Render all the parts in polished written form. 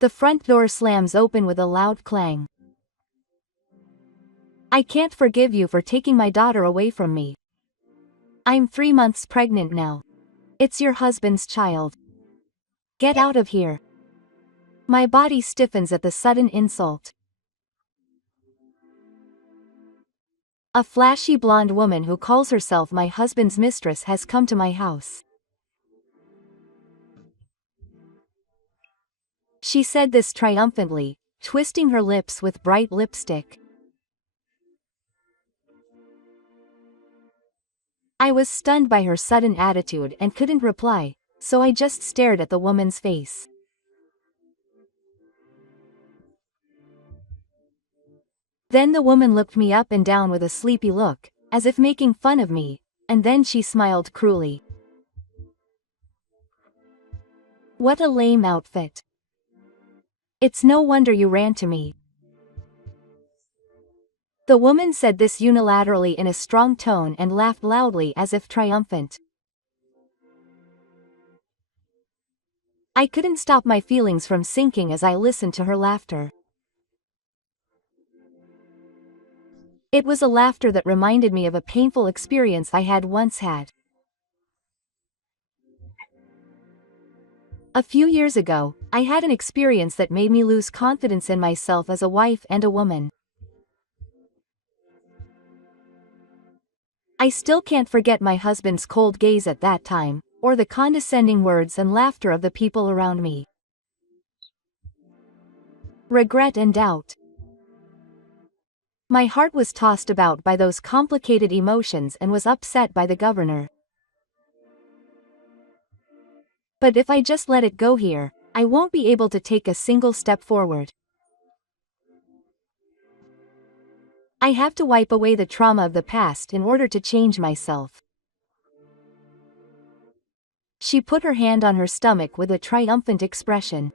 The front door slams open with a loud clang. I can't forgive you for taking my daughter away from me. I'm 3 months pregnant now. It's your husband's child. Get out of here. My body stiffens at the sudden insult. A flashy blonde woman who calls herself my husband's mistress has come to my house. She said this triumphantly, twisting her lips with bright lipstick. I was stunned by her sudden attitude and couldn't reply, so I just stared at the woman's face. Then the woman looked me up and down with a sleepy look, as if making fun of me, and then she smiled cruelly. What a lame outfit. It's no wonder you ran to me. The woman said this unilaterally in a strong tone and laughed loudly as if triumphant. I couldn't stop my feelings from sinking as I listened to her laughter. It was a laughter that reminded me of a painful experience I had once had. A few years ago, I had an experience that made me lose confidence in myself as a wife and a woman. I still can't forget my husband's cold gaze at that time, or the condescending words and laughter of the people around me. Regret and doubt. My heart was tossed about by those complicated emotions and was upset by the governor. But if I just let it go here, I won't be able to take a single step forward. I have to wipe away the trauma of the past in order to change myself. She put her hand on her stomach with a triumphant expression.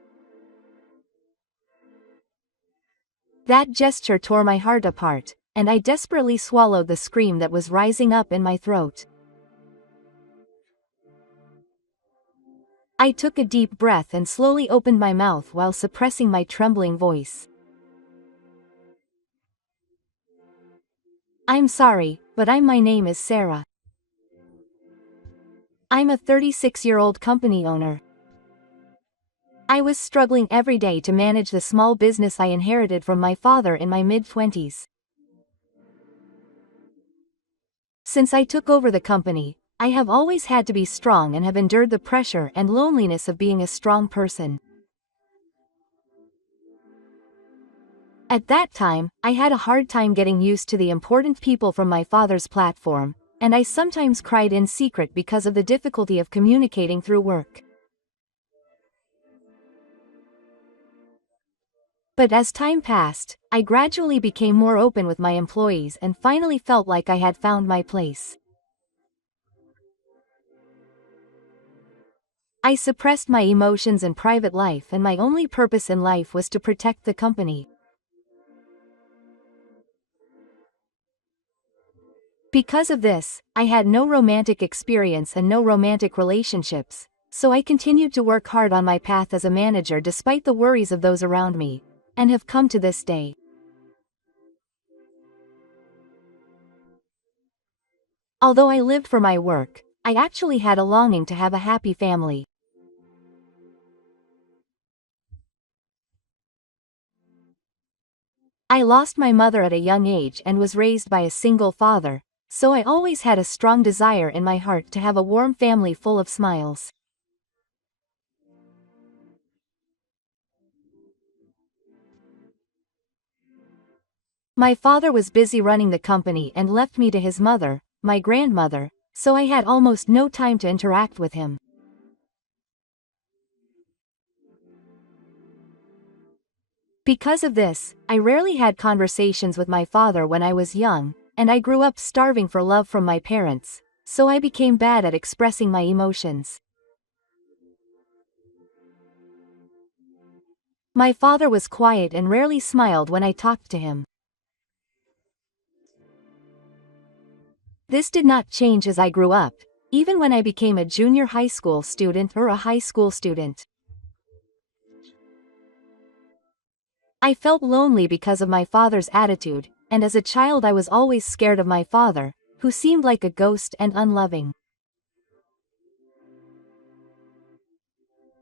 That gesture tore my heart apart, and I desperately swallowed the scream that was rising up in my throat. I took a deep breath and slowly opened my mouth while suppressing my trembling voice. I'm sorry, but my name is Sarah. I'm a 36-year-old company owner. I was struggling every day to manage the small business I inherited from my father in my mid-20s. Since I took over the company, I have always had to be strong and have endured the pressure and loneliness of being a strong person. At that time, I had a hard time getting used to the important people from my father's platform, and I sometimes cried in secret because of the difficulty of communicating through work. But as time passed, I gradually became more open with my employees and finally felt like I had found my place. I suppressed my emotions in private life, and my only purpose in life was to protect the company. Because of this, I had no romantic experience and no romantic relationships, so I continued to work hard on my path as a manager despite the worries of those around me, and have come to this day. Although I lived for my work, I actually had a longing to have a happy family. I lost my mother at a young age and was raised by a single father, so I always had a strong desire in my heart to have a warm family full of smiles. My father was busy running the company and left me to his mother, my grandmother, so I had almost no time to interact with him. Because of this, I rarely had conversations with my father when I was young, and I grew up starving for love from my parents, so I became bad at expressing my emotions. My father was quiet and rarely smiled when I talked to him. This did not change as I grew up, even when I became a junior high school student or a high school student. I felt lonely because of my father's attitude, and as a child I was always scared of my father, who seemed like a ghost and unloving.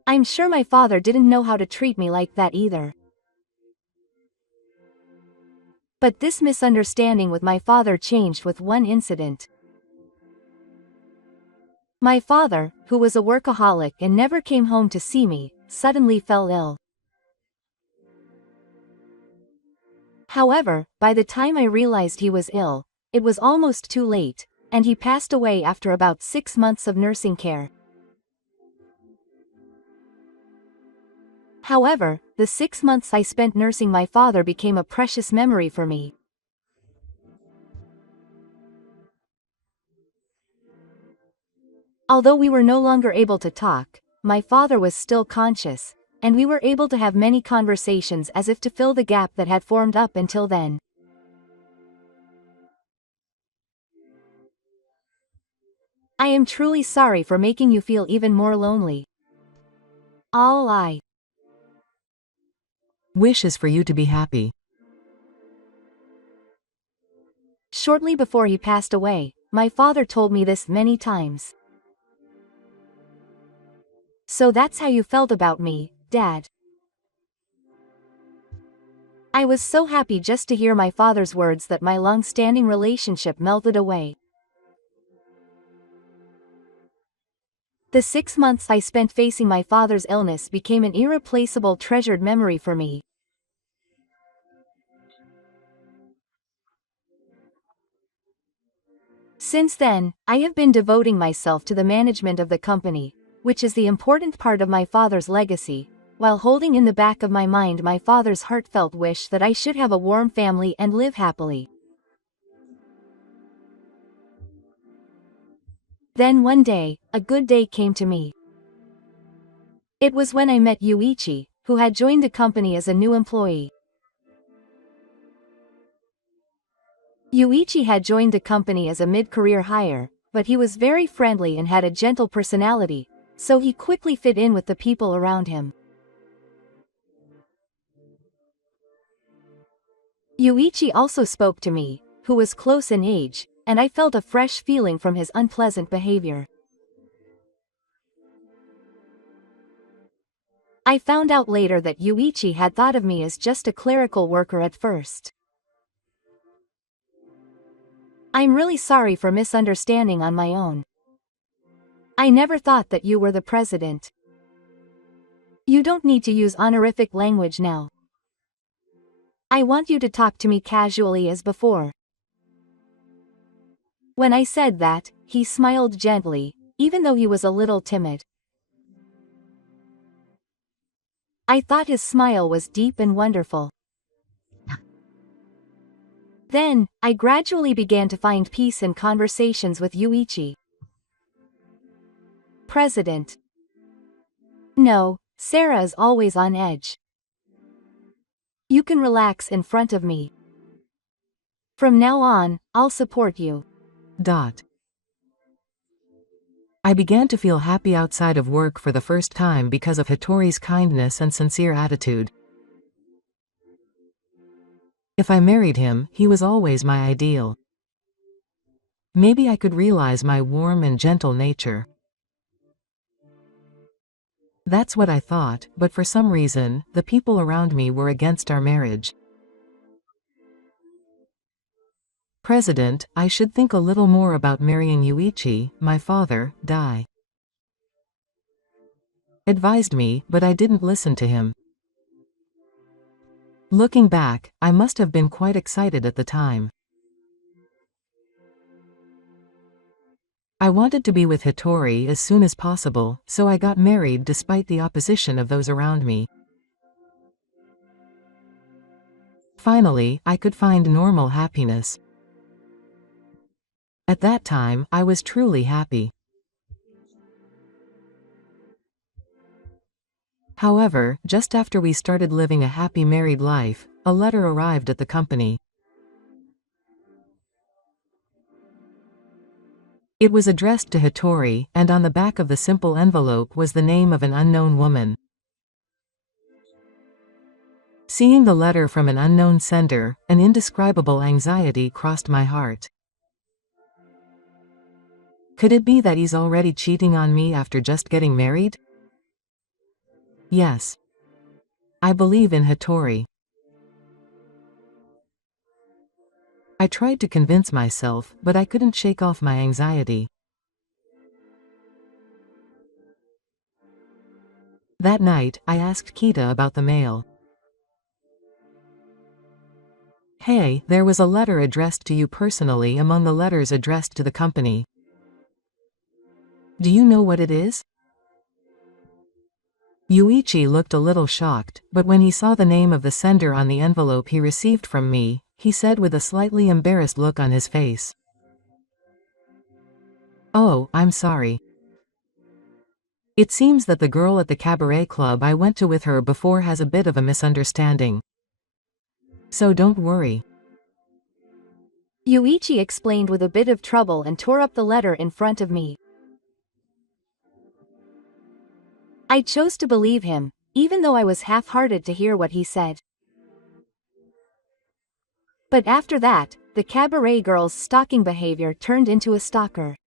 I'm sure my father didn't know how to treat me like that either. But this misunderstanding with my father changed with one incident. My father, who was a workaholic and never came home to see me, suddenly fell ill. However, by the time I realized he was ill, it was almost too late, and he passed away after about 6 months of nursing care. However, the 6 months I spent nursing my father became a precious memory for me. Although we were no longer able to talk, my father was still conscious, and we were able to have many conversations as if to fill the gap that had formed up until then. I am truly sorry for making you feel even more lonely. All I wish is for you to be happy. Shortly before he passed away, my father told me this many times. So that's how you felt about me, Dad. I was so happy just to hear my father's words that my long-standing relationship melted away. The 6 months I spent facing my father's illness became an irreplaceable treasured memory for me. Since then, I have been devoting myself to the management of the company, which is the important part of my father's legacy, while holding in the back of my mind my father's heartfelt wish that I should have a warm family and live happily. Then one day, a good day came to me. It was when I met Yuichi, who had joined the company as a new employee. Yuichi had joined the company as a mid-career hire, but he was very friendly and had a gentle personality, so he quickly fit in with the people around him. Yuichi also spoke to me, who was close in age, and I felt a fresh feeling from his unpleasant behavior. I found out later that Yuichi had thought of me as just a clerical worker at first. I'm really sorry for misunderstanding on my own. I never thought that you were the president. You don't need to use honorific language now. I want you to talk to me casually as before. When I said that, he smiled gently, even though he was a little timid. I thought his smile was deep and wonderful. Then, I gradually began to find peace in conversations with Yuichi. President. No, Sarah is always on edge. You can relax in front of me. From now on, I'll support you. I began to feel happy outside of work for the first time because of Hattori's kindness and sincere attitude. If I married him, he was always my ideal. Maybe I could realize my warm and gentle nature. That's what I thought, but for some reason, the people around me were against our marriage. President, I should think a little more about marrying Yuichi, my father, advised me, but I didn't listen to him. Looking back, I must have been quite excited at the time. I wanted to be with Hattori as soon as possible, so I got married despite the opposition of those around me. Finally, I could find normal happiness. At that time, I was truly happy. However, just after we started living a happy married life, a letter arrived at the company. It was addressed to Hattori, and on the back of the simple envelope was the name of an unknown woman. Seeing the letter from an unknown sender, an indescribable anxiety crossed my heart. Could it be that he's already cheating on me after just getting married? Yes. I believe in Hattori. I tried to convince myself, but I couldn't shake off my anxiety. That night, I asked Kita about the mail. Hey, there was a letter addressed to you personally among the letters addressed to the company. Do you know what it is? Yuichi looked a little shocked, but when he saw the name of the sender on the envelope he received from me, he said with a slightly embarrassed look on his face. Oh, I'm sorry. It seems that the girl at the cabaret club I went to with her before has a bit of a misunderstanding. So don't worry. Yuichi explained with a bit of trouble and tore up the letter in front of me. I chose to believe him, even though I was half-hearted to hear what he said. But after that, the cabaret girl's stalking behavior turned into a stalker.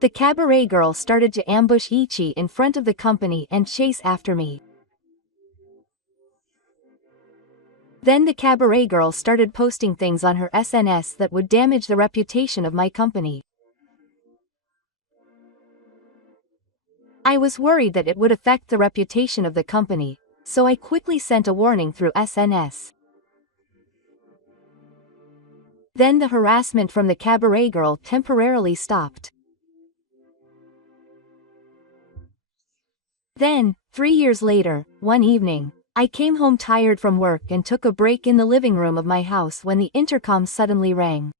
The cabaret girl started to ambush Ichi in front of the company and chase after me. Then the cabaret girl started posting things on her SNS that would damage the reputation of my company. I was worried that it would affect the reputation of the company, so I quickly sent a warning through SNS. Then the harassment from the cabaret girl temporarily stopped. Then, 3 years later, one evening, I came home tired from work and took a break in the living room of my house when the intercom suddenly rang.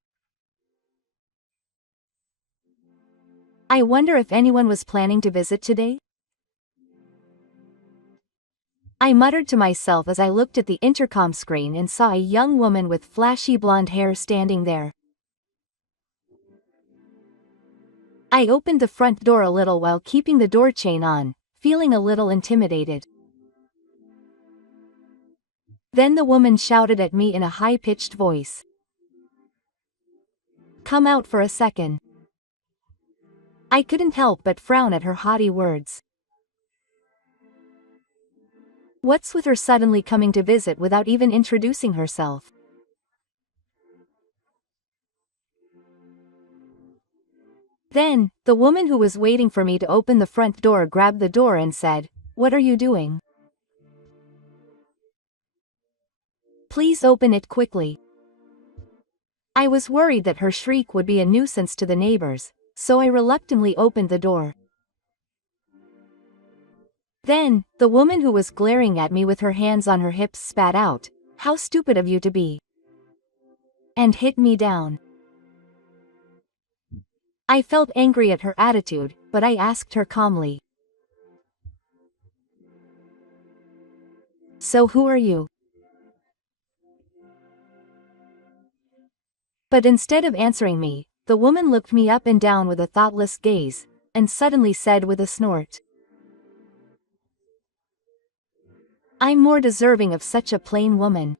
I wonder if anyone was planning to visit today? I muttered to myself as I looked at the intercom screen and saw a young woman with flashy blonde hair standing there. I opened the front door a little while keeping the door chain on, feeling a little intimidated. Then the woman shouted at me in a high-pitched voice. Come out for a second. I couldn't help but frown at her haughty words. What's with her suddenly coming to visit without even introducing herself? Then, the woman who was waiting for me to open the front door grabbed the door and said, "What are you doing? Please open it quickly." I was worried that her shriek would be a nuisance to the neighbors, so I reluctantly opened the door. Then, the woman who was glaring at me with her hands on her hips spat out, "How stupid of you to be," and hit me down. I felt angry at her attitude, but I asked her calmly. So who are you? But instead of answering me, the woman looked me up and down with a thoughtless gaze, and suddenly said with a snort, "I'm more deserving of such a plain woman."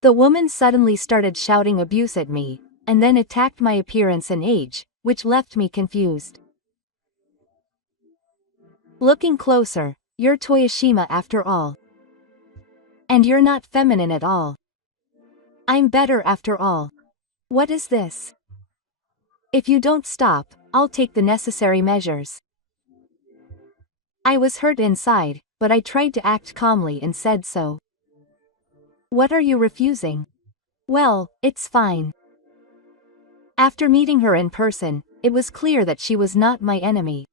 The woman suddenly started shouting abuse at me, and then attacked my appearance and age, which left me confused. Looking closer, you're Toyoshima after all. And you're not feminine at all. I'm better after all. What is this? If you don't stop, I'll take the necessary measures. I was hurt inside, but I tried to act calmly and said so. What are you refusing? Well, it's fine. After meeting her in person, it was clear that she was not my enemy.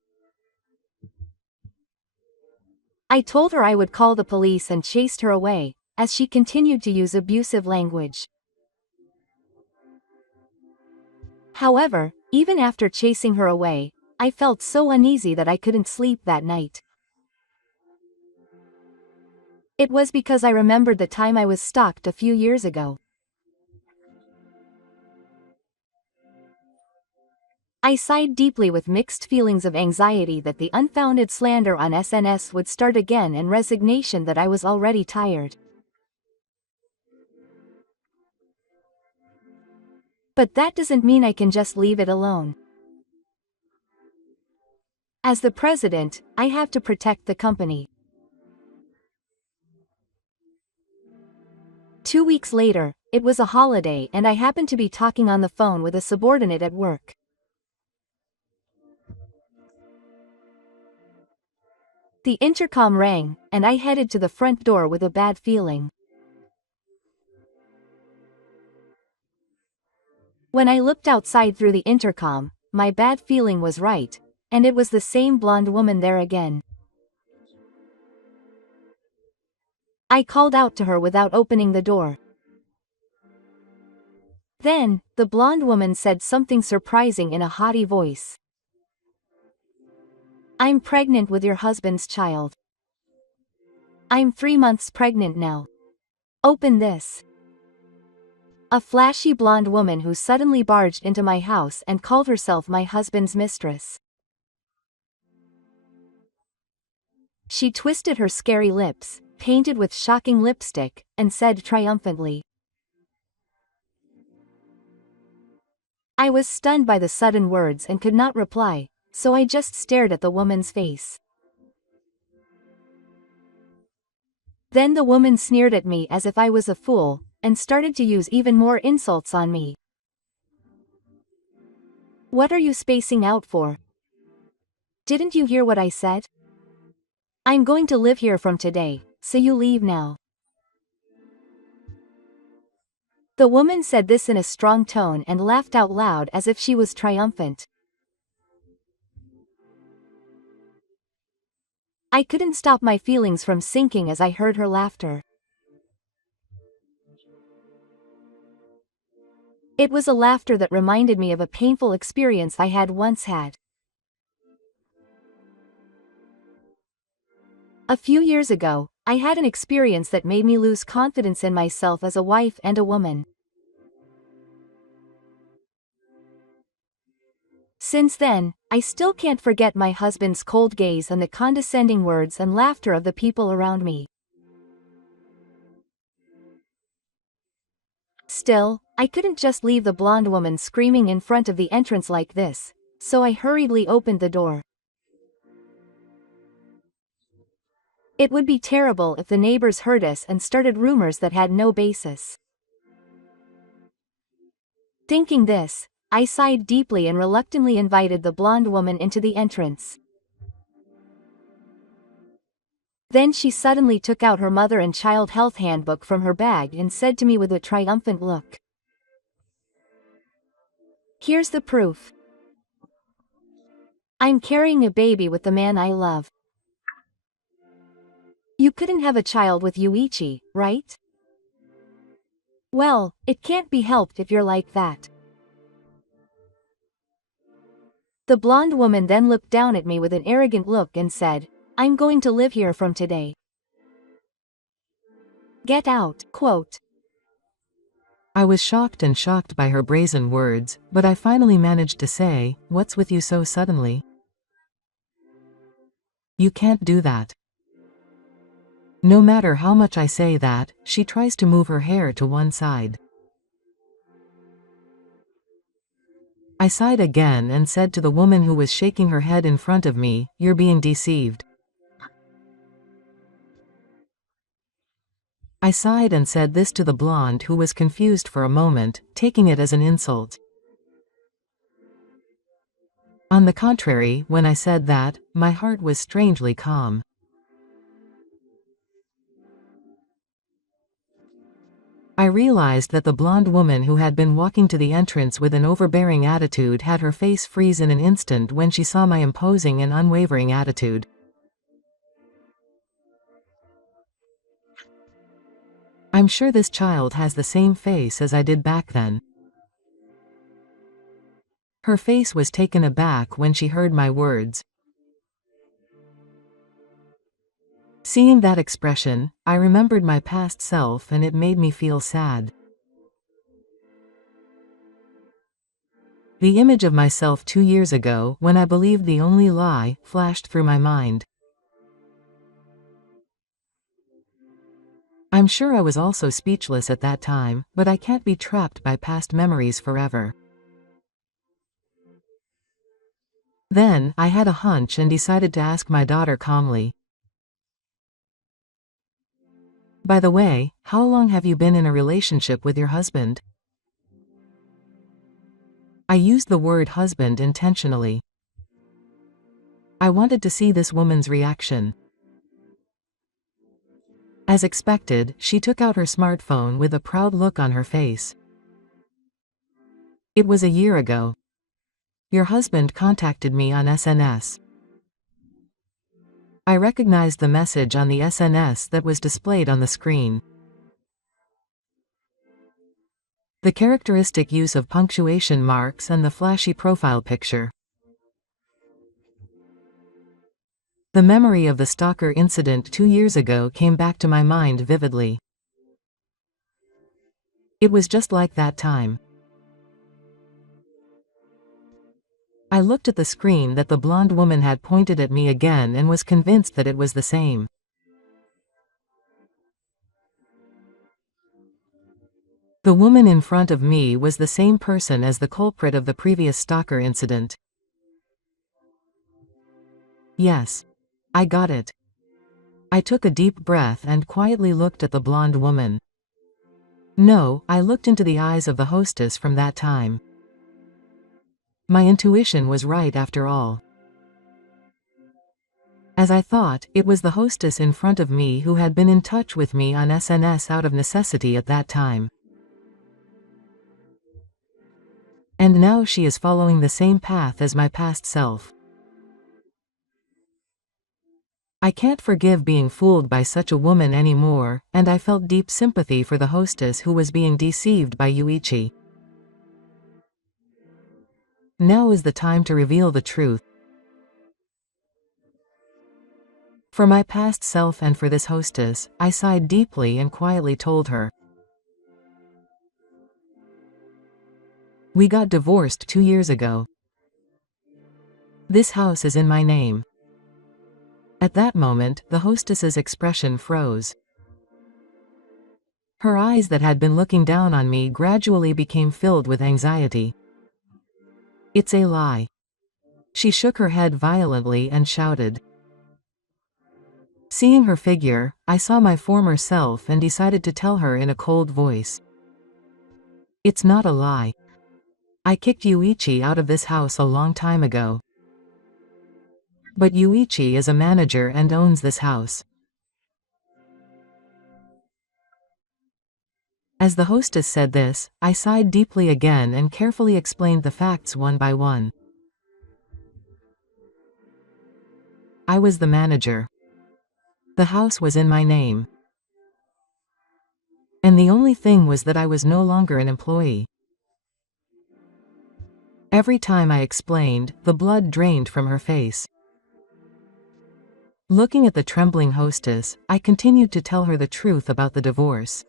I told her I would call the police and chased her away, as she continued to use abusive language. However, even after chasing her away, I felt so uneasy that I couldn't sleep that night. It was because I remembered the time I was stalked a few years ago. I sighed deeply with mixed feelings of anxiety that the unfounded slander on SNS would start again and resignation that I was already tired. But that doesn't mean I can just leave it alone. As the president, I have to protect the company. 2 weeks later, it was a holiday and I happened to be talking on the phone with a subordinate at work. The intercom rang, and I headed to the front door with a bad feeling. When I looked outside through the intercom, my bad feeling was right, and it was the same blonde woman there again. I called out to her without opening the door. Then, the blonde woman said something surprising in a haughty voice. I'm pregnant with your husband's child. I'm 3 months pregnant now. Open this. A flashy blonde woman who suddenly barged into my house and called herself my husband's mistress. She twisted her scary lips, painted with shocking lipstick, and said triumphantly. I was stunned by the sudden words and could not reply, so I just stared at the woman's face. Then the woman sneered at me as if I was a fool, and started to use even more insults on me. What are you spacing out for? Didn't you hear what I said? I'm going to live here from today, so you leave now. The woman said this in a strong tone and laughed out loud as if she was triumphant. I couldn't stop my feelings from sinking as I heard her laughter. It was a laughter that reminded me of a painful experience I had once had. A few years ago, I had an experience that made me lose confidence in myself as a wife and a woman. Since then, I still can't forget my husband's cold gaze and the condescending words and laughter of the people around me. Still, I couldn't just leave the blonde woman screaming in front of the entrance like this, so I hurriedly opened the door. It would be terrible if the neighbors heard us and started rumors that had no basis. Thinking this, I sighed deeply and reluctantly invited the blonde woman into the entrance. Then she suddenly took out her mother and child health handbook from her bag and said to me with a triumphant look, "Here's the proof. I'm carrying a baby with the man I love. You couldn't have a child with Yuichi, right? Well, it can't be helped if you're like that." The blonde woman then looked down at me with an arrogant look and said, "I'm going to live here from today. Get out." Quote. I was shocked by her brazen words, but I finally managed to say, "What's with you so suddenly? You can't do that." No matter how much I say that, she tries to move her hair to one side. I sighed again and said to the woman who was shaking her head in front of me, "You're being deceived." I sighed and said this to the blonde who was confused for a moment, taking it as an insult. On the contrary, when I said that, my heart was strangely calm. I realized that the blonde woman who had been walking to the entrance with an overbearing attitude had her face freeze in an instant when she saw my imposing and unwavering attitude. I'm sure this child has the same face as I did back then. Her face was taken aback when she heard my words. Seeing that expression, I remembered my past self and it made me feel sad. The image of myself 2 years ago, when I believed the only lie, flashed through my mind. I'm sure I was also speechless at that time, but I can't be trapped by past memories forever. Then, I had a hunch and decided to ask my daughter calmly. By the way, how long have you been in a relationship with your husband? I used the word husband intentionally. I wanted to see this woman's reaction. As expected, she took out her smartphone with a proud look on her face. It was a year ago. Your husband contacted me on SNS. I recognized the message on the SNS that was displayed on the screen. The characteristic use of punctuation marks and the flashy profile picture. The memory of the stalker incident 2 years ago came back to my mind vividly. It was just like that time. I looked at the screen that the blonde woman had pointed at me again and was convinced that it was the same. The woman in front of me was the same person as the culprit of the previous stalker incident. Yes. I got it. I took a deep breath and quietly looked at the blonde woman. No, I looked into the eyes of the hostess from that time. My intuition was right after all. As I thought, it was the hostess in front of me who had been in touch with me on SNS out of necessity at that time. And now she is following the same path as my past self. I can't forgive being fooled by such a woman anymore, and I felt deep sympathy for the hostess who was being deceived by Yuichi. Now is the time to reveal the truth. For my past self and for this hostess, I sighed deeply and quietly told her. We got divorced 2 years ago. This house is in my name. At that moment, the hostess's expression froze. Her eyes that had been looking down on me gradually became filled with anxiety. It's a lie. She shook her head violently and shouted. Seeing her figure, I saw my former self and decided to tell her in a cold voice. It's not a lie. I kicked Yuichi out of this house a long time ago. But Yuichi is a manager and owns this house. As the hostess said this, I sighed deeply again and carefully explained the facts one by one. I was the manager. The house was in my name. And the only thing was that I was no longer an employee. Every time I explained, the blood drained from her face. Looking at the trembling hostess, I continued to tell her the truth about the divorce.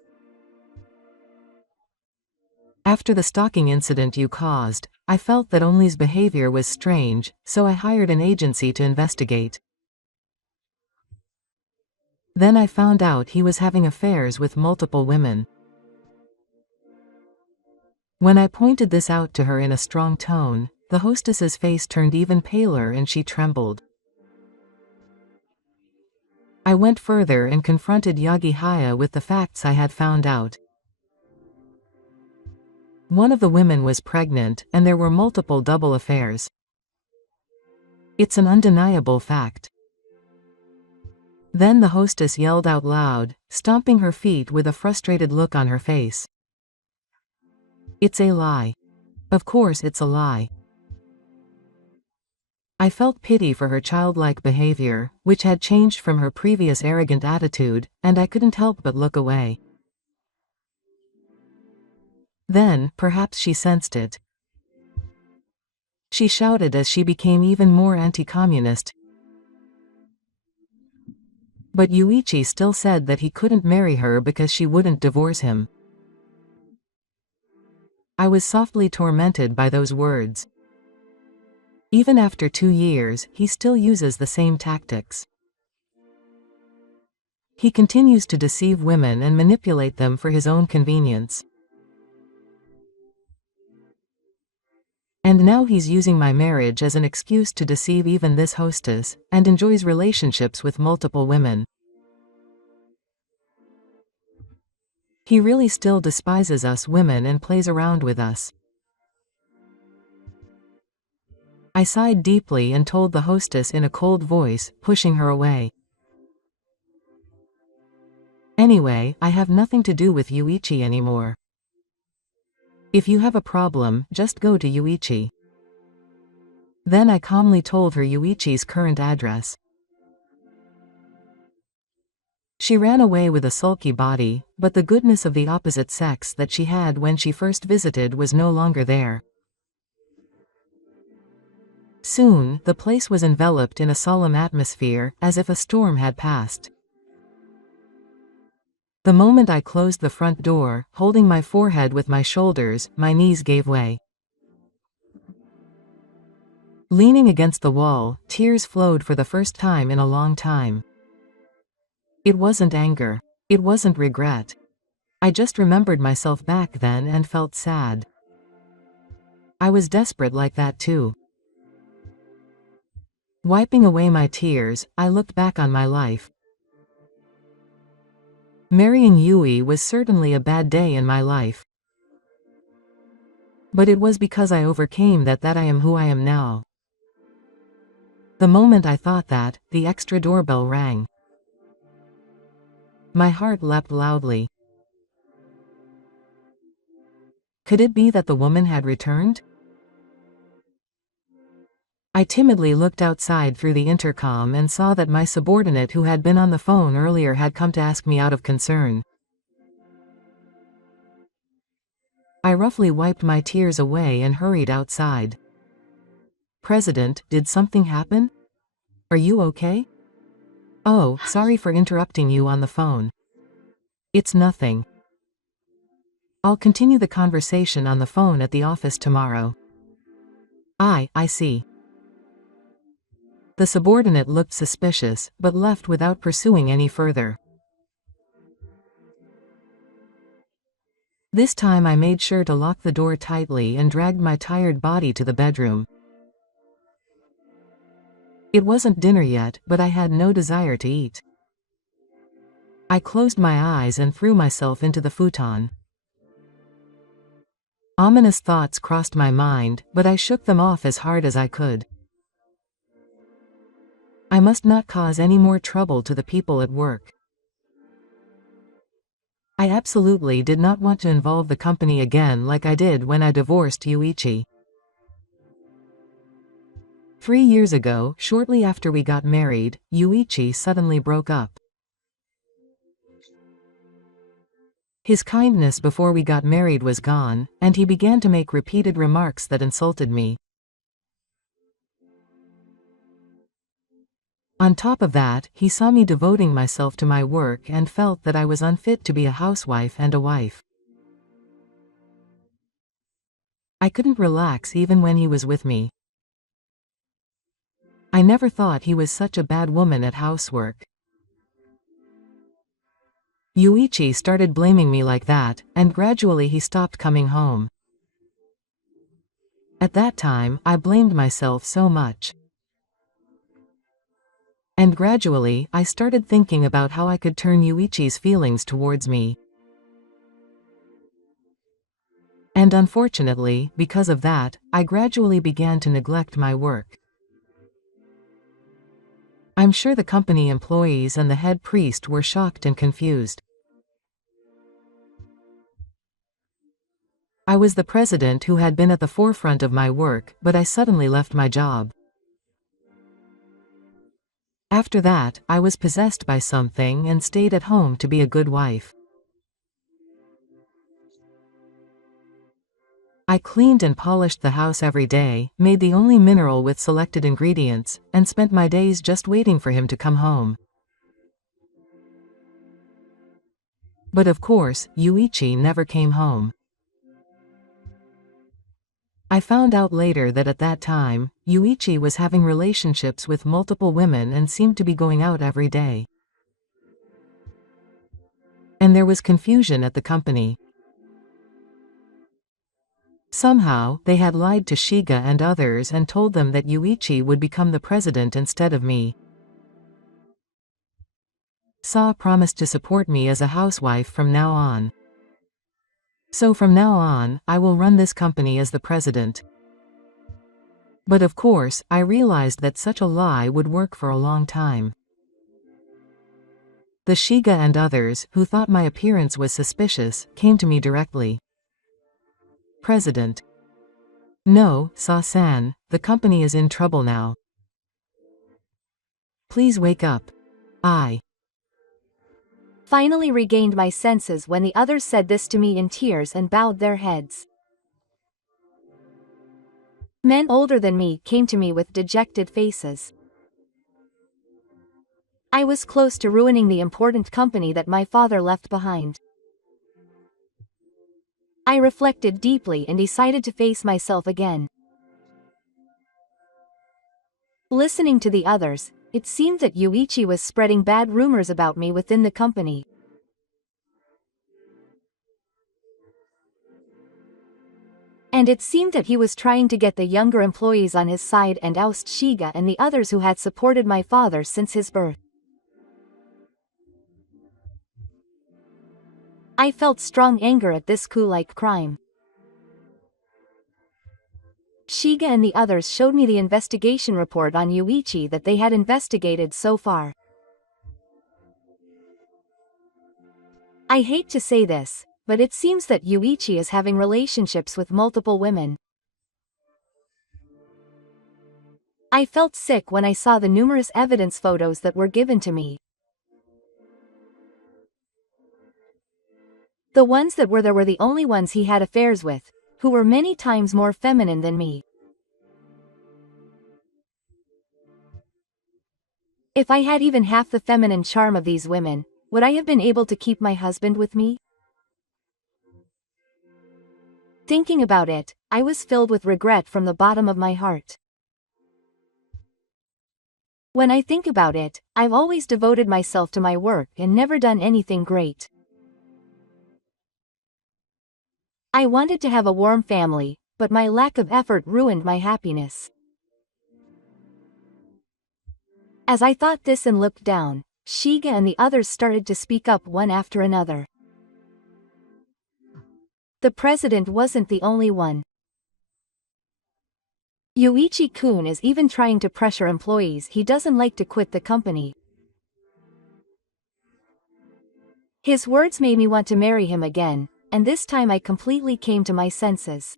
After the stalking incident you caused, I felt that Only's behavior was strange, so I hired an agency to investigate. Then I found out he was having affairs with multiple women. When I pointed this out to her in a strong tone, the hostess's face turned even paler and she trembled. I went further and confronted Yagihaya with the facts I had found out. One of the women was pregnant, and there were multiple double affairs. It's an undeniable fact. Then the hostess yelled out loud, stomping her feet with a frustrated look on her face. It's a lie. Of course it's a lie. I felt pity for her childlike behavior, which had changed from her previous arrogant attitude, and I couldn't help but look away. Then, perhaps she sensed it. She shouted as she became even more anti-communist. But Yuichi still said that he couldn't marry her because she wouldn't divorce him. I was softly tormented by those words. Even after 2 years, he still uses the same tactics. He continues to deceive women and manipulate them for his own convenience. And now he's using my marriage as an excuse to deceive even this hostess, and enjoys relationships with multiple women. He really still despises us women and plays around with us. I sighed deeply and told the hostess in a cold voice, pushing her away. Anyway, I have nothing to do with Yuichi anymore. If you have a problem, just go to Yuichi. Then I calmly told her Yuichi's current address. She ran away with a sulky body, but the goodness of the opposite sex that she had when she first visited was no longer there. Soon, the place was enveloped in a solemn atmosphere, as if a storm had passed. The moment I closed the front door, holding my forehead with my shoulders, my knees gave way. Leaning against the wall, tears flowed for the first time in a long time. It wasn't anger. It wasn't regret. I just remembered myself back then and felt sad. I was desperate like that too. Wiping away my tears, I looked back on my life. Marrying Yui was certainly a bad day in my life. But it was because I overcame that I am who I am now. The moment I thought that, the extra doorbell rang. My heart leapt loudly. Could it be that the woman had returned? I timidly looked outside through the intercom and saw that my subordinate who had been on the phone earlier had come to ask me out of concern. I roughly wiped my tears away and hurried outside. President, did something happen? Are you okay? Oh, sorry for interrupting you on the phone. It's nothing. I'll continue the conversation on the phone at the office tomorrow. I see. The subordinate looked suspicious, but left without pursuing any further. This time I made sure to lock the door tightly and dragged my tired body to the bedroom. It wasn't dinner yet, but I had no desire to eat. I closed my eyes and threw myself into the futon. Ominous thoughts crossed my mind, but I shook them off as hard as I could. I must not cause any more trouble to the people at work. I absolutely did not want to involve the company again like I did when I divorced Yuichi. 3 years ago, shortly after we got married, Yuichi suddenly broke up. His kindness before we got married was gone, and he began to make repeated remarks that insulted me. On top of that, he saw me devoting myself to my work and felt that I was unfit to be a housewife and a wife. I couldn't relax even when he was with me. I never thought he was such a bad woman at housework. Yuichi started blaming me like that, and gradually he stopped coming home. At that time, I blamed myself so much. And gradually, I started thinking about how I could turn Yuichi's feelings towards me. And unfortunately, because of that, I gradually began to neglect my work. I'm sure the company employees and the head priest were shocked and confused. I was the president who had been at the forefront of my work, but I suddenly left my job. After that, I was possessed by something and stayed at home to be a good wife. I cleaned and polished the house every day, made the only mineral with selected ingredients, and spent my days just waiting for him to come home. But of course, Yuichi never came home. I found out later that at that time, Yuichi was having relationships with multiple women and seemed to be going out every day. And there was confusion at the company. Somehow, they had lied to Shiga and others and told them that Yuichi would become the president instead of me. Sa promised to support me as a housewife from now on. So from now on, I will run this company as the president. But of course, I realized that such a lie would work for a long time. The Shiga and others, who thought my appearance was suspicious, came to me directly. President. No, Sa-san, the company is in trouble now. Please wake up. I finally regained my senses when the others said this to me in tears and bowed their heads. Men older than me came to me with dejected faces. I was close to ruining the important company that my father left behind. I reflected deeply and decided to face myself again. Listening to the others, it seemed that Yuichi was spreading bad rumors about me within the company. And it seemed that he was trying to get the younger employees on his side and oust Shiga and the others who had supported my father since his birth. I felt strong anger at this coup-like crime. Shiga and the others showed me the investigation report on Yuichi that they had investigated so far. I hate to say this, but it seems that Yuichi is having relationships with multiple women. I felt sick when I saw the numerous evidence photos that were given to me. The ones that were there were the only ones he had affairs with, who were many times more feminine than me. If I had even half the feminine charm of these women, would I have been able to keep my husband with me? Thinking about it, I was filled with regret from the bottom of my heart. When I think about it, I've always devoted myself to my work and never done anything great. I wanted to have a warm family, but my lack of effort ruined my happiness. As I thought this and looked down, Shiga and the others started to speak up one after another. The president wasn't the only one. Yuichi-kun is even trying to pressure employees he doesn't like to quit the company. His words made me want to marry him again, and this time I completely came to my senses.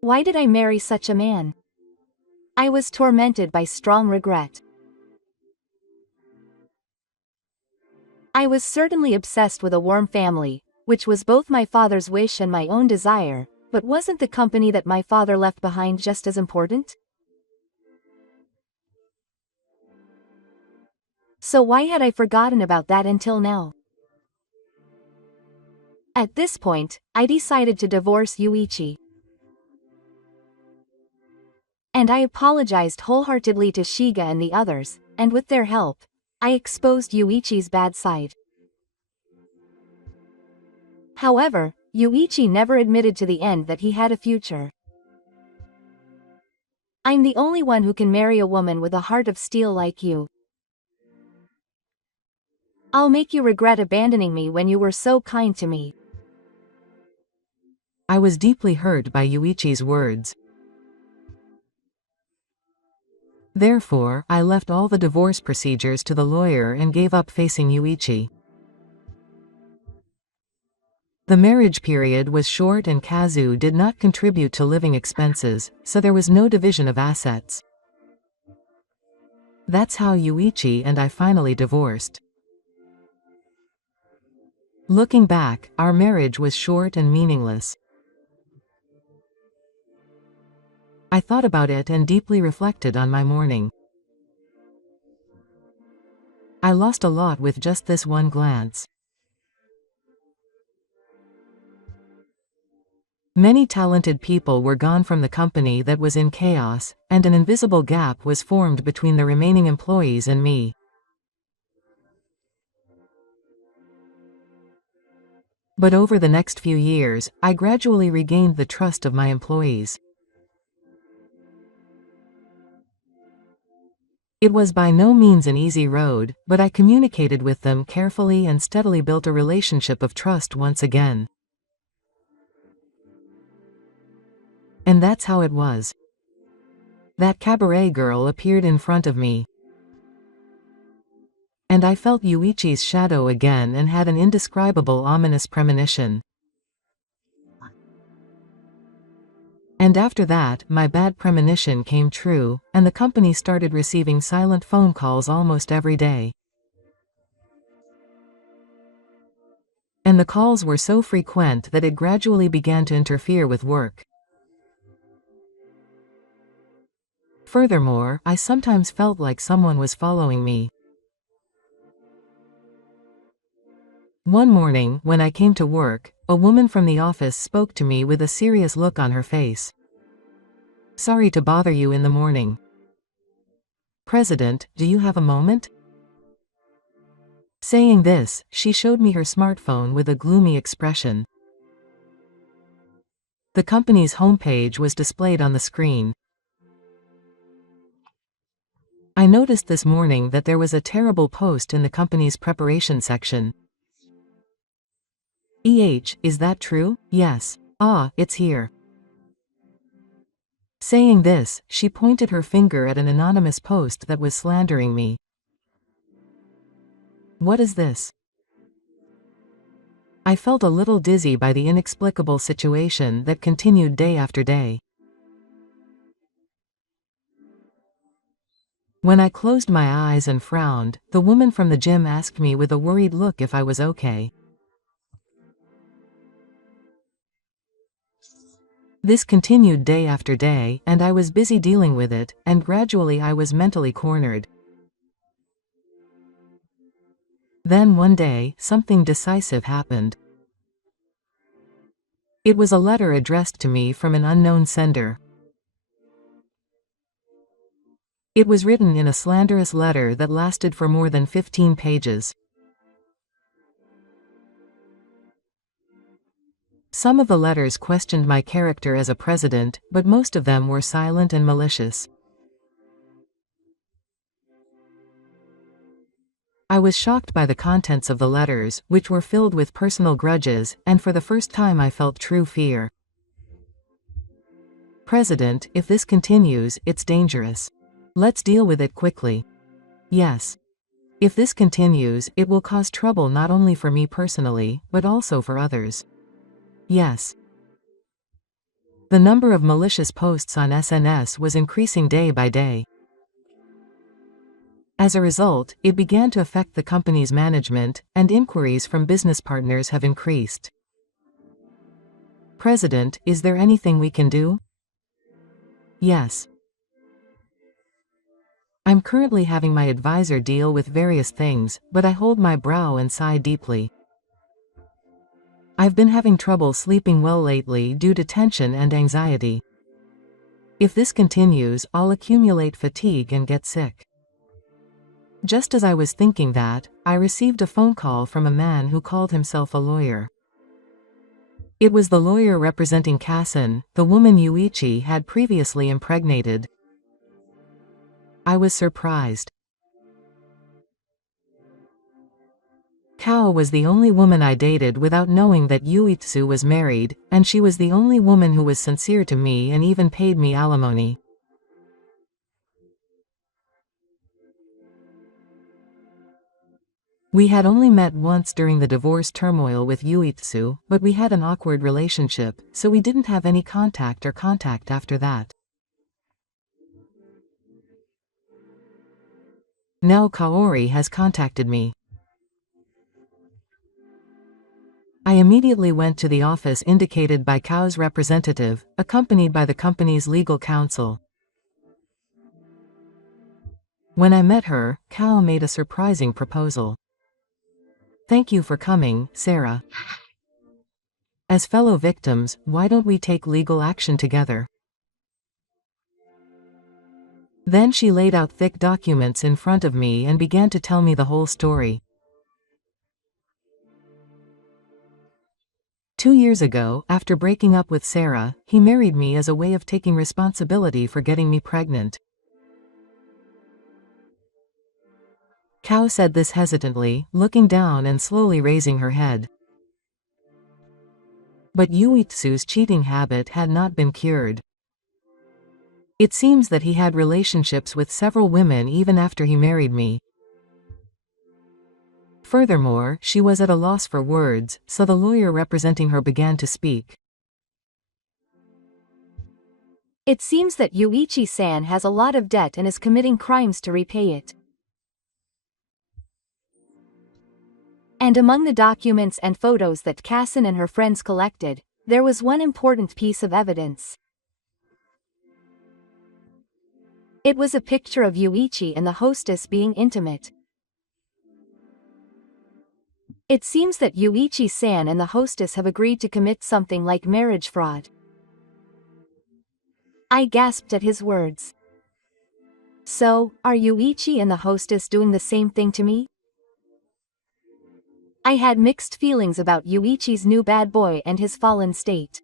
Why did I marry such a man? I was tormented by strong regret. I was certainly obsessed with a warm family, which was both my father's wish and my own desire, but wasn't the company that my father left behind just as important? So why had I forgotten about that until now? At this point, I decided to divorce Yuichi. And I apologized wholeheartedly to Shiga and the others, and with their help, I exposed Yuichi's bad side. However, Yuichi never admitted to the end that he had a future. I'm the only one who can marry a woman with a heart of steel like you. I'll make you regret abandoning me when you were so kind to me. I was deeply hurt by Yuichi's words. Therefore, I left all the divorce procedures to the lawyer and gave up facing Yuichi. The marriage period was short and Kazu did not contribute to living expenses, so there was no division of assets. That's how Yuichi and I finally divorced. Looking back, our marriage was short and meaningless. I thought about it and deeply reflected on my mourning. I lost a lot with just this one glance. Many talented people were gone from the company that was in chaos, and an invisible gap was formed between the remaining employees and me. But over the next few years, I gradually regained the trust of my employees. It was by no means an easy road, but I communicated with them carefully and steadily built a relationship of trust once again. And that's how it was. That cabaret girl appeared in front of me. And I felt Yuichi's shadow again and had an indescribable ominous premonition. And after that, my bad premonition came true, and the company started receiving silent phone calls almost every day. And the calls were so frequent that it gradually began to interfere with work. Furthermore, I sometimes felt like someone was following me. One morning, when I came to work, a woman from the office spoke to me with a serious look on her face. "Sorry to bother you in the morning. President, do you have a moment?" Saying this, she showed me her smartphone with a gloomy expression. The company's homepage was displayed on the screen. I noticed this morning that there was a terrible post in the company's preparation section. Is that true? Yes. Ah, it's here. Saying this, she pointed her finger at an anonymous post that was slandering me. What is this? I felt a little dizzy by the inexplicable situation that continued day after day. When I closed my eyes and frowned, the woman from the gym asked me with a worried look if I was okay. This continued day after day, and I was busy dealing with it, and gradually I was mentally cornered. Then one day, something decisive happened. It was a letter addressed to me from an unknown sender. It was written in a slanderous letter that lasted for more than 15 pages. Some of the letters questioned my character as a president, but most of them were silent and malicious. I was shocked by the contents of the letters, which were filled with personal grudges, and for the first time I felt true fear. President, if this continues, it's dangerous. Let's deal with it quickly. Yes. If this continues, it will cause trouble not only for me personally, but also for others. Yes. The number of malicious posts on SNS was increasing day by day. As a result, it began to affect the company's management, and inquiries from business partners have increased. President, is there anything we can do? Yes. I'm currently having my advisor deal with various things, but I hold my brow and sigh deeply. I've been having trouble sleeping well lately due to tension and anxiety. If this continues, I'll accumulate fatigue and get sick. Just as I was thinking that, I received a phone call from a man who called himself a lawyer. It was the lawyer representing Kassen, the woman Yuichi had previously impregnated. I was surprised. Kao was the only woman I dated without knowing that Yuitsu was married, and she was the only woman who was sincere to me and even paid me alimony. We had only met once during the divorce turmoil with Yuitsu, but we had an awkward relationship, so we didn't have any contact after that. Now Kaori has contacted me. I immediately went to the office indicated by Kao's representative, accompanied by the company's legal counsel. When I met her, Kao made a surprising proposal. "Thank you for coming, Sarah. As fellow victims, why don't we take legal action together? Then she laid out thick documents in front of me and began to tell me the whole story. 2 years ago, after breaking up with Sarah, he married me as a way of taking responsibility for getting me pregnant. Cow said this hesitantly, looking down and slowly raising her head. But Yuitsu's cheating habit had not been cured. It seems that he had relationships with several women even after he married me. Furthermore, she was at a loss for words, so the lawyer representing her began to speak. It seems that Yuichi-san has a lot of debt and is committing crimes to repay it. And among the documents and photos that Kassen and her friends collected, there was one important piece of evidence. It was a picture of Yuichi and the hostess being intimate. It seems that Yuichi-san and the hostess have agreed to commit something like marriage fraud. I gasped at his words. So, are Yuichi and the hostess doing the same thing to me? I had mixed feelings about Yuichi's new bad boy and his fallen state.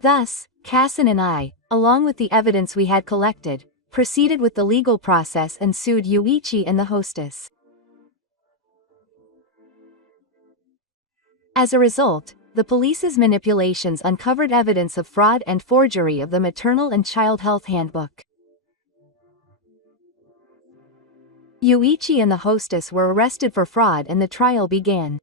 Thus, Kassen and I, along with the evidence we had collected, proceeded with the legal process and sued Yuichi and the hostess. As a result, the police's manipulations uncovered evidence of fraud and forgery of the maternal and child health handbook. Yuichi and the hostess were arrested for fraud and the trial began.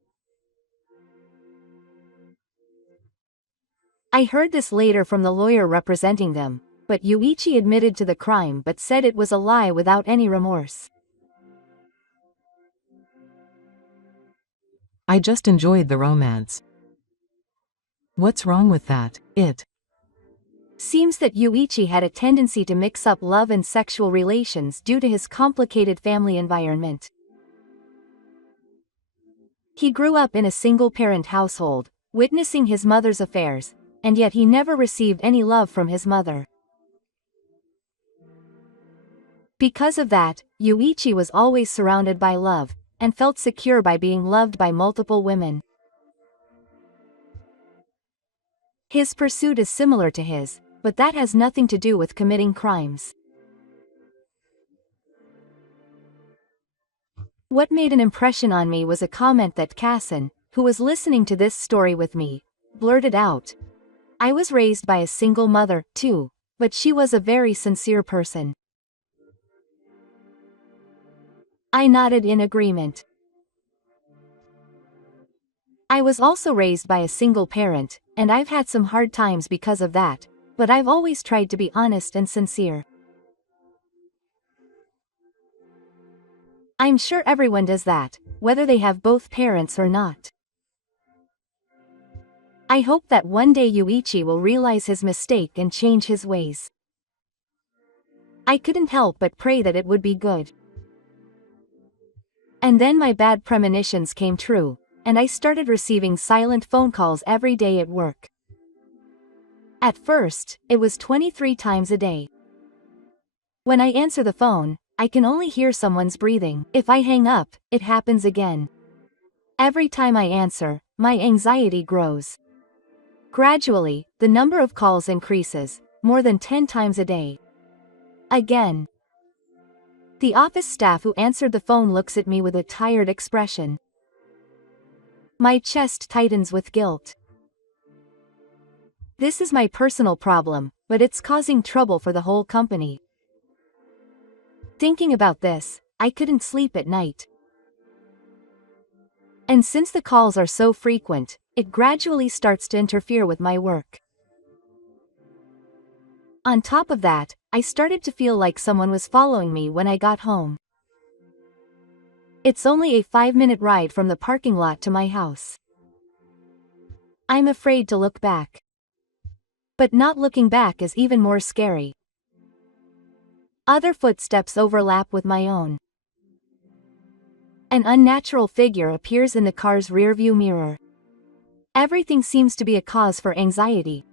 I heard this later from the lawyer representing them, but Yuichi admitted to the crime but said it was a lie without any remorse. I just enjoyed the romance. What's wrong with that? It seems that Yuichi had a tendency to mix up love and sexual relations due to his complicated family environment. He grew up in a single-parent household, witnessing his mother's affairs, and yet he never received any love from his mother. Because of that, Yuichi was always surrounded by love, and felt secure by being loved by multiple women. His pursuit is similar to his, but that has nothing to do with committing crimes. What made an impression on me was a comment that Kassen, who was listening to this story with me, blurted out. I was raised by a single mother, too, but she was a very sincere person. I nodded in agreement. I was also raised by a single parent, and I've had some hard times because of that, but I've always tried to be honest and sincere. I'm sure everyone does that, whether they have both parents or not. I hope that one day Yuichi will realize his mistake and change his ways. I couldn't help but pray that it would be good. And then my bad premonitions came true, and I started receiving silent phone calls every day at work. At first, it was 23 times a day. When I answer the phone, I can only hear someone's breathing. If I hang up, it happens again. Every time I answer, my anxiety grows. Gradually, the number of calls increases, more than 10 times a day. Again. The office staff who answered the phone looks at me with a tired expression. My chest tightens with guilt. This is my personal problem, but it's causing trouble for the whole company. Thinking about this, I couldn't sleep at night. And since the calls are so frequent, it gradually starts to interfere with my work. On top of that, I started to feel like someone was following me when I got home. It's only a 5-minute ride from the parking lot to my house. I'm afraid to look back. But not looking back is even more scary. Other footsteps overlap with my own. An unnatural figure appears in the car's rearview mirror. Everything seems to be a cause for anxiety.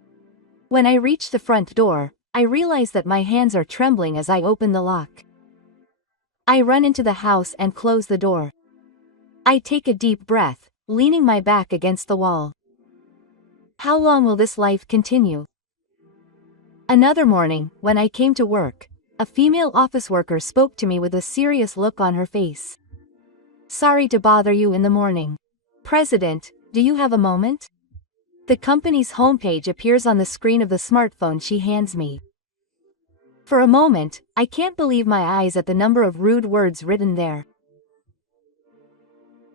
When I reach the front door, I realize that my hands are trembling as I open the lock. I run into the house and close the door. I take a deep breath, leaning my back against the wall. How long will this life continue? Another morning, when I came to work, a female office worker spoke to me with a serious look on her face. Sorry to bother you in the morning. President, do you have a moment? The company's homepage appears on the screen of the smartphone she hands me. For a moment, I can't believe my eyes at the number of rude words written there.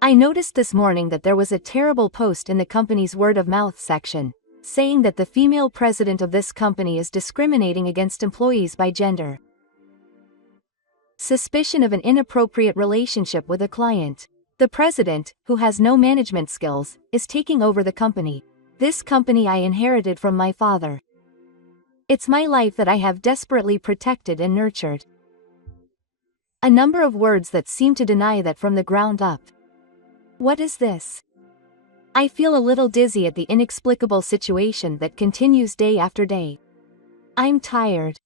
I noticed this morning that there was a terrible post in the company's word-of-mouth section, saying that the female president of this company is discriminating against employees by gender. Suspicion of an inappropriate relationship with a client. The president, who has no management skills, is taking over the company. This company I inherited from my father. It's my life that I have desperately protected and nurtured. A number of words that seem to deny that from the ground up. What is this? I feel a little dizzy at the inexplicable situation that continues day after day. I'm tired.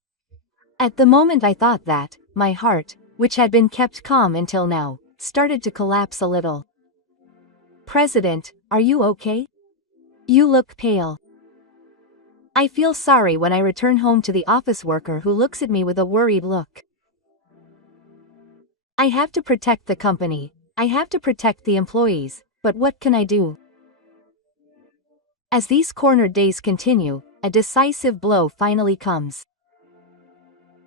At the moment I thought that, my heart, which had been kept calm until now, started to collapse a little. President, are you okay? You look pale. I feel sorry when I return home to the office worker who looks at me with a worried look. I have to protect the company. I have to protect the employees, but what can I do? As these cornered days continue, a decisive blow finally comes.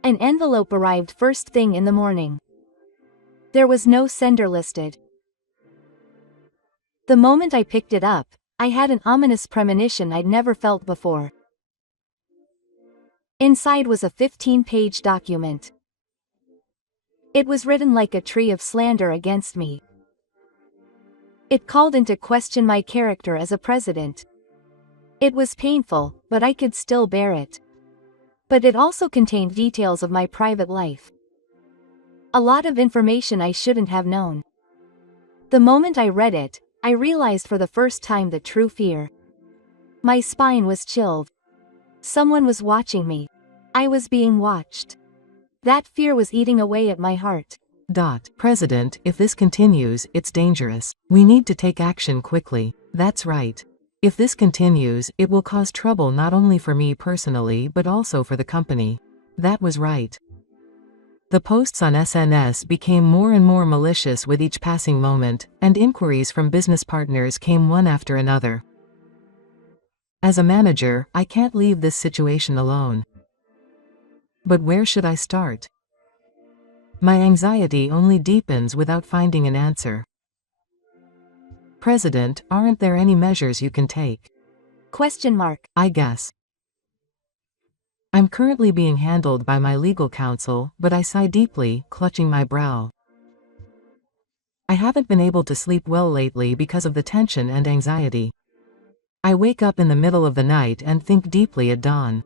An envelope arrived first thing in the morning. There was no sender listed. The moment I picked it up, I had an ominous premonition I'd never felt before. Inside was a 15-page document. It was written like a tree of slander against me. It called into question my character as a president. It was painful, but I could still bear it. But it also contained details of my private life. A lot of information I shouldn't have known. The moment I read it, I realized for the first time the true fear. My spine was chilled. Someone was watching me. I was being watched. That fear was eating away at my heart. President, if this continues, it's dangerous. We need to take action quickly. That's right. If this continues, it will cause trouble not only for me personally but also for the company. That was right. The posts on SNS became more and more malicious with each passing moment, and inquiries from business partners came one after another. As a manager, I can't leave this situation alone. But where should I start? My anxiety only deepens without finding an answer. President, aren't there any measures you can take? I guess. I'm currently being handled by my legal counsel, but I sigh deeply, clutching my brow. I haven't been able to sleep well lately because of the tension and anxiety. I wake up in the middle of the night and think deeply at dawn.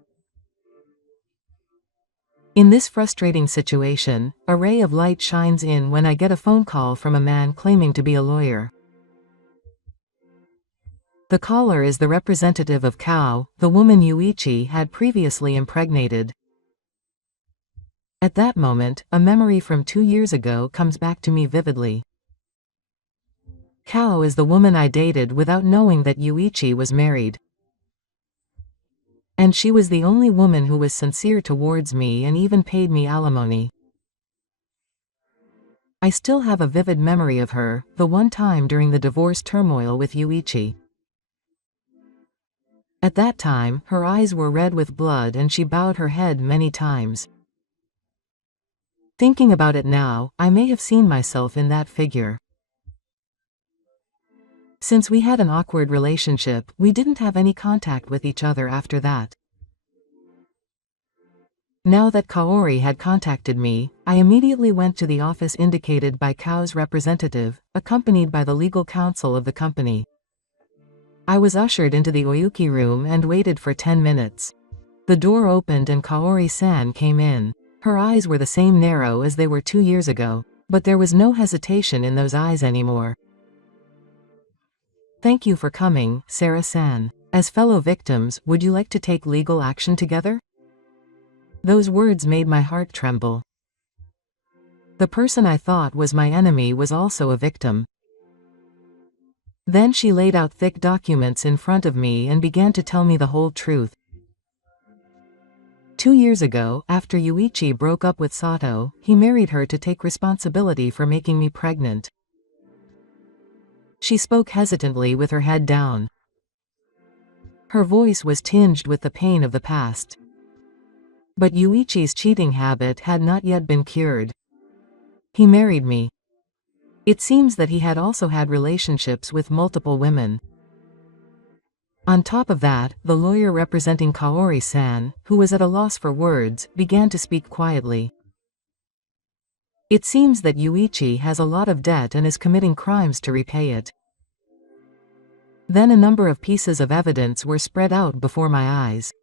In this frustrating situation, a ray of light shines in when I get a phone call from a man claiming to be a lawyer. The caller is the representative of Kao, the woman Yuichi had previously impregnated. At that moment, a memory from 2 years ago comes back to me vividly. Kao is the woman I dated without knowing that Yuichi was married. And she was the only woman who was sincere towards me and even paid me alimony. I still have a vivid memory of her, the one time during the divorce turmoil with Yuichi. At that time, her eyes were red with blood and she bowed her head many times. Thinking about it now, I may have seen myself in that figure. Since we had an awkward relationship, we didn't have any contact with each other after that. Now that Kaori had contacted me, I immediately went to the office indicated by Kao's representative, accompanied by the legal counsel of the company. I was ushered into the Oyuki room and waited for 10 minutes. The door opened and Kaori-san came in. Her eyes were the same narrow as they were 2 years ago. But there was no hesitation in those eyes anymore. Thank you for coming, Sarah-san. As fellow victims, would you like to take legal action together? Those words made my heart tremble. The person I thought was my enemy was also a victim. Then she laid out thick documents in front of me and began to tell me the whole truth. 2 years ago, after Yuichi broke up with Sato, he married her to take responsibility for making me pregnant. She spoke hesitantly with her head down. Her voice was tinged with the pain of the past. But Yuichi's cheating habit had not yet been cured. He married me. It seems that he had also had relationships with multiple women. On top of that, the lawyer representing Kaori-san, who was at a loss for words, began to speak quietly. It seems that Yuichi has a lot of debt and is committing crimes to repay it. Then a number of pieces of evidence were spread out before my eyes.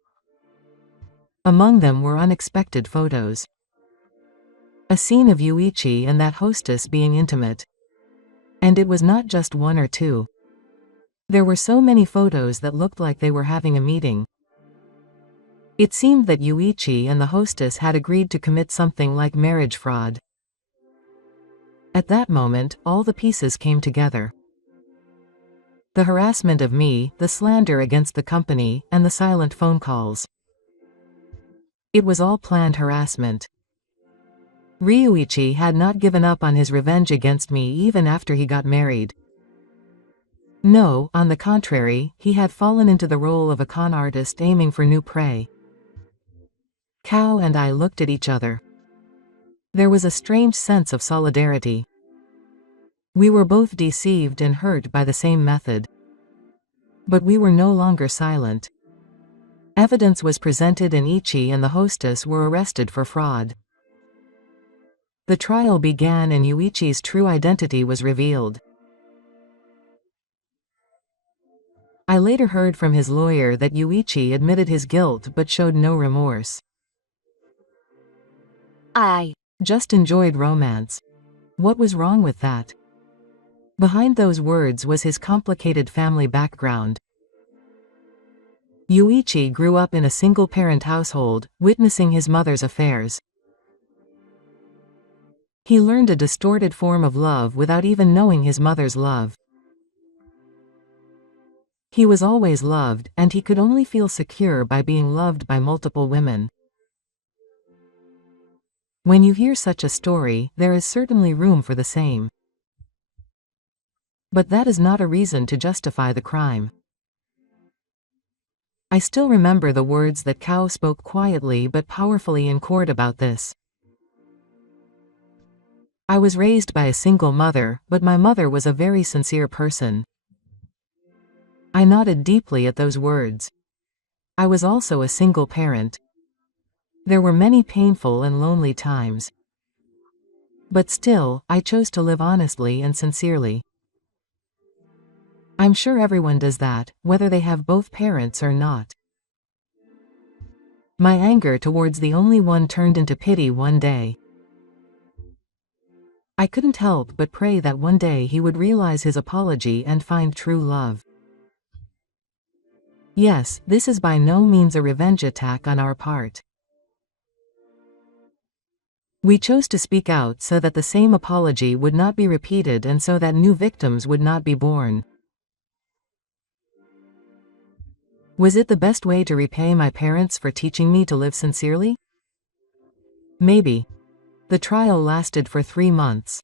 Among them were unexpected photos. A scene of Yuichi and that hostess being intimate. And it was not just 1 or 2. There were so many photos that looked like they were having a meeting. It seemed that Yuichi and the hostess had agreed to commit something like marriage fraud. At that moment, all the pieces came together. The harassment of me, the slander against the company, and the silent phone calls. It was all planned harassment. Ryuichi had not given up on his revenge against me even after he got married. No, on the contrary, he had fallen into the role of a con artist aiming for new prey. Kao and I looked at each other. There was a strange sense of solidarity. We were both deceived and hurt by the same method. But we were no longer silent. Evidence was presented and Ichi and the hostess were arrested for fraud. The trial began and Yuichi's true identity was revealed. I later heard from his lawyer that Yuichi admitted his guilt but showed no remorse. I just enjoyed romance. What was wrong with that? Behind those words was his complicated family background. Yuichi grew up in a single-parent household, witnessing his mother's affairs. He learned a distorted form of love without even knowing his mother's love. He was always loved, and he could only feel secure by being loved by multiple women. When you hear such a story, there is certainly room for the same. But that is not a reason to justify the crime. I still remember the words that Kao spoke quietly but powerfully in court about this. I was raised by a single mother, but my mother was a very sincere person. I nodded deeply at those words. I was also a single parent. There were many painful and lonely times. But still, I chose to live honestly and sincerely. I'm sure everyone does that, whether they have both parents or not. My anger towards the only one turned into pity one day. I couldn't help but pray that one day he would realize his apology and find true love. Yes, this is by no means a revenge attack on our part. We chose to speak out so that the same apology would not be repeated and so that new victims would not be born. Was it the best way to repay my parents for teaching me to live sincerely? Maybe. The trial lasted for 3 months.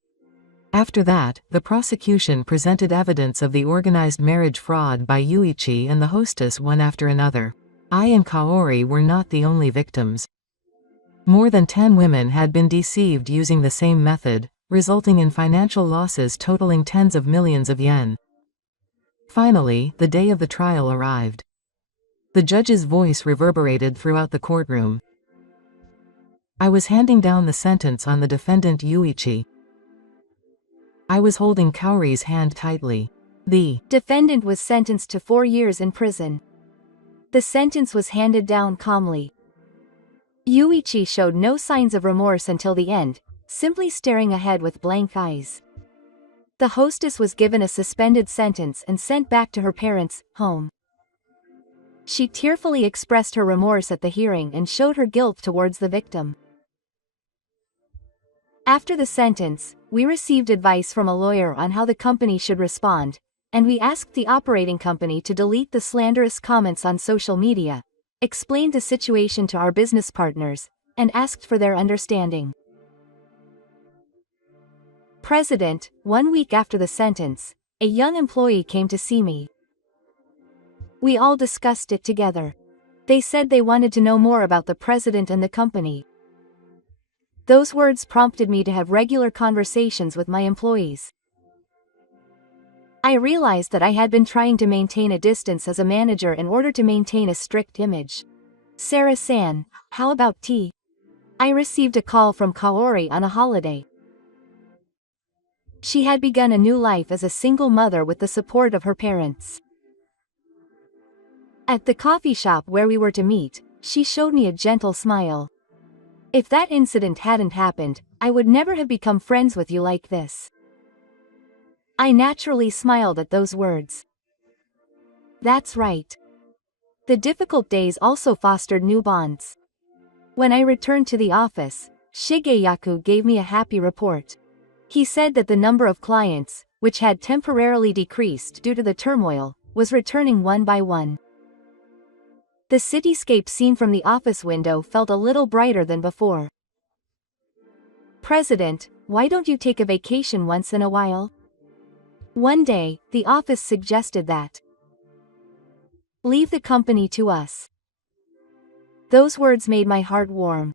After that, the prosecution presented evidence of the organized marriage fraud by Yuichi and the hostess one after another. I and Kaori were not the only victims. More than 10 women had been deceived using the same method, resulting in financial losses totaling tens of millions of yen. Finally, the day of the trial arrived. The judge's voice reverberated throughout the courtroom. I was handing down the sentence on the defendant Yuichi. I was holding Kaori's hand tightly. The defendant was sentenced to 4 years in prison. The sentence was handed down calmly. Yuichi showed no signs of remorse until the end, simply staring ahead with blank eyes. The hostess was given a suspended sentence and sent back to her parents' home. She tearfully expressed her remorse at the hearing and showed her guilt towards the victim. After the sentence, we received advice from a lawyer on how the company should respond, and we asked the operating company to delete the slanderous comments on social media, explained the situation to our business partners, and asked for their understanding. President, 1 week after the sentence, a young employee came to see me. We all discussed it together. They said they wanted to know more about the president and the company. Those words prompted me to have regular conversations with my employees. I realized that I had been trying to maintain a distance as a manager in order to maintain a strict image. Sarah-san, how about tea? I received a call from Kaori on a holiday. She had begun a new life as a single mother with the support of her parents. At the coffee shop where we were to meet, she showed me a gentle smile. If that incident hadn't happened, I would never have become friends with you like this. I naturally smiled at those words. That's right. The difficult days also fostered new bonds. When I returned to the office, Shigeyaku gave me a happy report. He said that the number of clients, which had temporarily decreased due to the turmoil, was returning one by one. The cityscape seen from the office window felt a little brighter than before. President, why don't you take a vacation once in a while? One day, the office suggested that. Leave the company to us. Those words made my heart warm.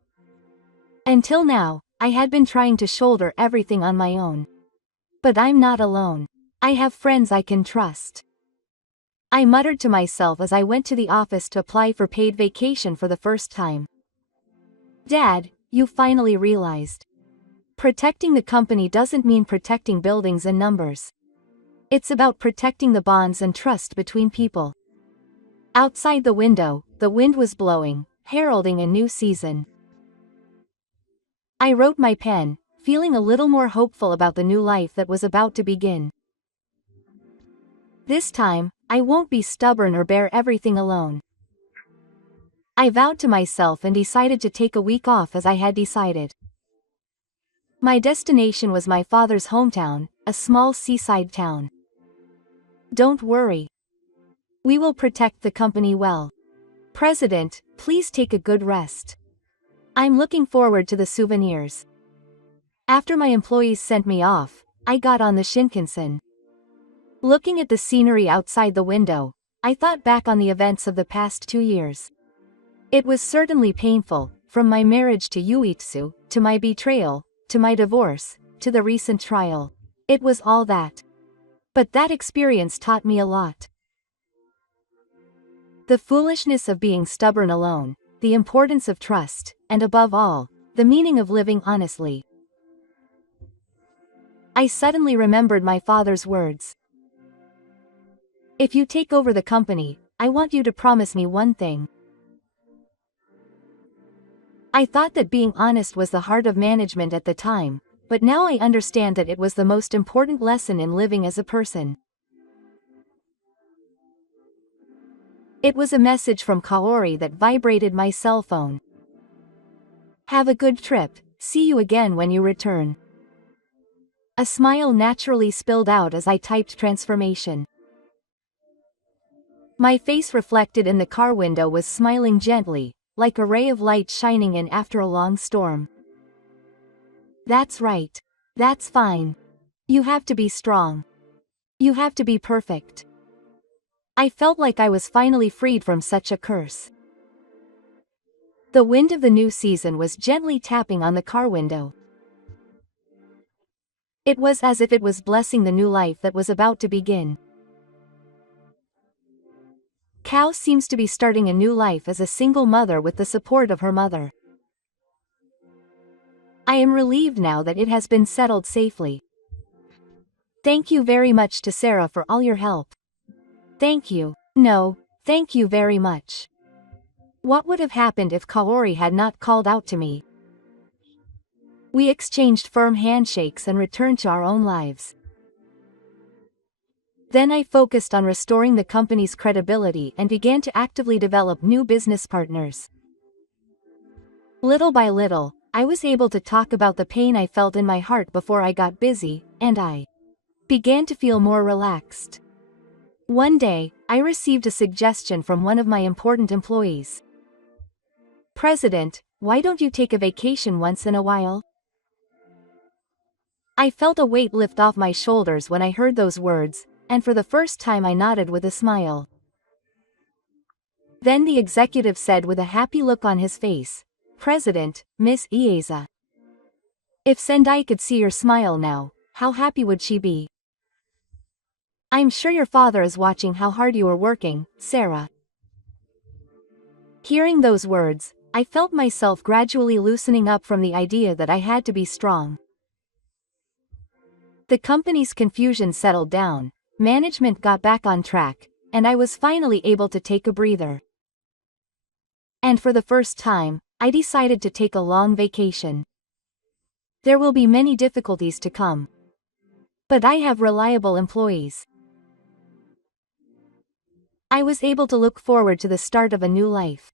Until now, I had been trying to shoulder everything on my own. But I'm not alone. I have friends I can trust. I muttered to myself as I went to the office to apply for paid vacation for the first time. Dad, you finally realized. Protecting the company doesn't mean protecting buildings and numbers. It's about protecting the bonds and trust between people. Outside the window, the wind was blowing, heralding a new season. I wrote my pen, feeling a little more hopeful about the new life that was about to begin. This time, I won't be stubborn or bear everything alone. I vowed to myself and decided to take a week off as I had decided. My destination was my father's hometown, a small seaside town. Don't worry. We will protect the company well. President, please take a good rest. I'm looking forward to the souvenirs. After my employees sent me off, I got on the Shinkansen. Looking at the scenery outside the window, I thought back on the events of the past 2 years. It was certainly painful, from my marriage to Yuitsu, to my betrayal, to my divorce, to the recent trial. It was all that. But that experience taught me a lot. The foolishness of being stubborn alone, the importance of trust, and above all, the meaning of living honestly. I suddenly remembered my father's words. If you take over the company, I want you to promise me one thing. I thought that being honest was the heart of management at the time, but now I understand that it was the most important lesson in living as a person. It was a message from Kaori that vibrated my cell phone. Have a good trip, see you again when you return. A smile naturally spilled out as I typed transformation. My face reflected in the car window was smiling gently, like a ray of light shining in after a long storm. That's right. That's fine. You have to be strong. You have to be perfect. I felt like I was finally freed from such a curse. The wind of the new season was gently tapping on the car window. It was as if it was blessing the new life that was about to begin. Kao seems to be starting a new life as a single mother with the support of her mother. I am relieved now that it has been settled safely. Thank you very much to Sarah for all your help. Thank you. No, thank you very much. What would have happened if Kaori had not called out to me? We exchanged firm handshakes and returned to our own lives. Then I focused on restoring the company's credibility and began to actively develop new business partners. Little by little, I was able to talk about the pain I felt in my heart before I got busy, and I began to feel more relaxed. One day, I received a suggestion from one of my important employees. "President, why don't you take a vacation once in a while?" I felt a weight lift off my shoulders when I heard those words, and for the first time I nodded with a smile. Then the executive said with a happy look on his face, "President, Miss Ieza. If Sendai could see your smile now, how happy would she be? I'm sure your father is watching how hard you are working, Sarah." Hearing those words, I felt myself gradually loosening up from the idea that I had to be strong. The company's confusion settled down, management got back on track, and I was finally able to take a breather. And for the first time, I decided to take a long vacation. There will be many difficulties to come. But I have reliable employees. I was able to look forward to the start of a new life.